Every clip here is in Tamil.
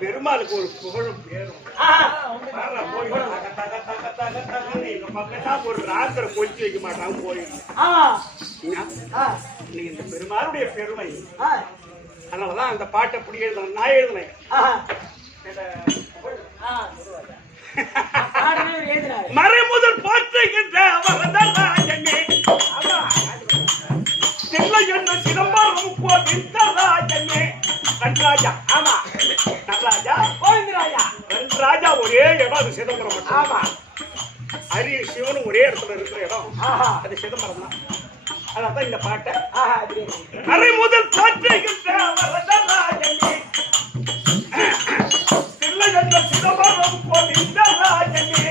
பெருமாளுக்கு ஒரு புகழும் பேரும் ஒரு ராத்திர கொச்சி வைக்க மாட்டாங்க போயிடும் இந்த பெருமாளுடைய பெருமை. அதனாலதான் அந்த பாட்டை புடி எழுதுனேன், நான் எழுதுனேன். மறைமுதல் போற்றுகின்ற வரதராஜனே தில்லை என்ன சிதம்பரம் கோவிந்தராஜனே நன்ராஜா. ஆமா நன்ராஜா கோவிந்தராஜா நன்ராஜா ஒரே இடம் அது சிதம்பரம். ஆமா ஹரி சிவனும் ஒரே இடத்துல இருக்கிற இடம் அது சிதம்பரம் தான். அதான் இந்த பாட்டை மறைமுதல் போற்றுகின்ற வரதராஜனே தில்லை என்ன சிதம்பரம் கோவிந்தராஜனே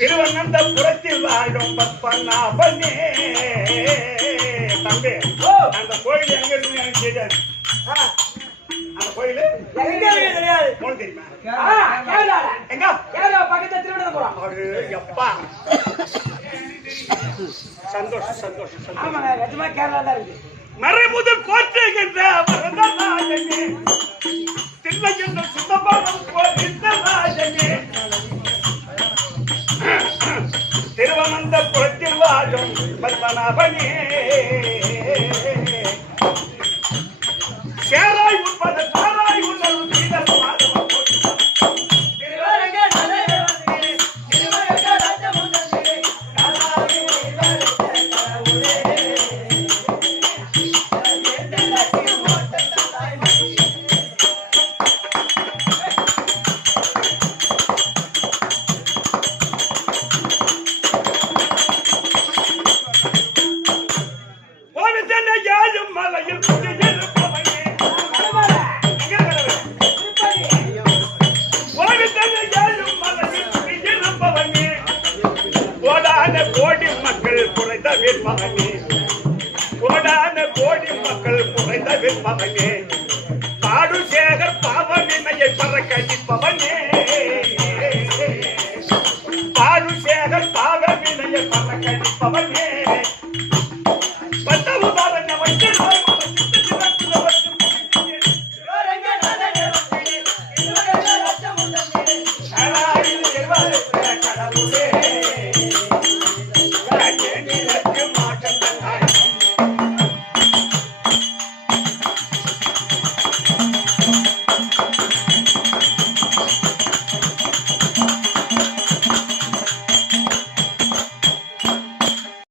திருவனந்தபுரத்தில் வாழும் பத்மநாபனே. தம்பி அந்த கோயில் எங்க இருக்கு எனக்கு தெரியாது. அந்த கோயில் தெரியாது தெரியுமா? எங்க பக்கத்துல திருவனந்தபுரம். எப்பா சந்தோஷம் சந்தோஷம் சந்தோஷம். கேரளா தான் இருக்கு. மறைமுதல் போற்றுகின்ற வரதராஜனே தில்லை என்ன சிதம்பரம் கோவிந்தராஜனே திருவனந்தபுரத்தில் வாழும் பத்மநாபனே சேராய் உட்பட தாராய் உணர்வு கோடான கோடி மக்கள் குறைந்த விற்பவனே பாடு சேகர் பாவவினையை பறக்கடிப்பவனே பாடு சேகர் பாவவினையை பறக்கடிப்பவனே